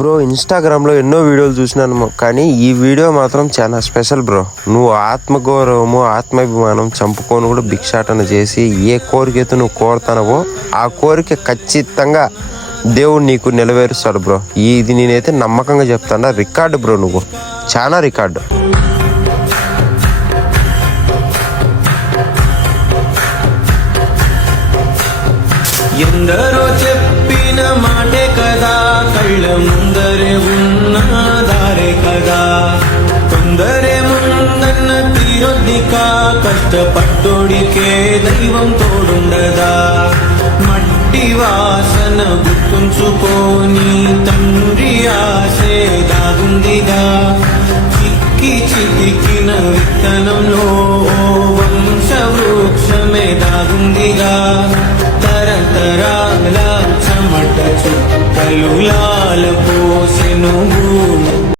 Bro ఇన్స్టాగ్రామ్లో ఎన్నో వీడియోలు చూసినాను, కానీ ఈ వీడియో మాత్రం చాలా స్పెషల్ బ్రో. నువ్వు ఆత్మగౌరవము ఆత్మాభిమానం చంపుకొని కూడా భిక్షాటన చేసి ఏ కోరికతో నువ్వు కోరుతానవో ఆ కోరిక ఖచ్చితంగా దేవుడు నీకు నెరవేరుస్తాడు బ్రో. ఇది నేనైతే నమ్మకంగా చెప్తాను. రికార్డు బ్రో, నువ్వు చాలా రికార్డు. ఎందరో చెప్పిన మాటే కదా, కళ్ళ ముందరే ఉన్న దారే కదా. కొందరే ముందన్న తీరొద్దిక, కష్టపడ్డోడికే దైవం తోడుండదా. మట్టి వాసన గుర్తుంచుకోని తండ్రి ఆశే దాగుందిగా. చిక్కి చితికిన విత్తనంలో వంశవృక్షమే దాగుందిగా. తరతరాల చెమట చుక్కలు లాల పోసెను భూమి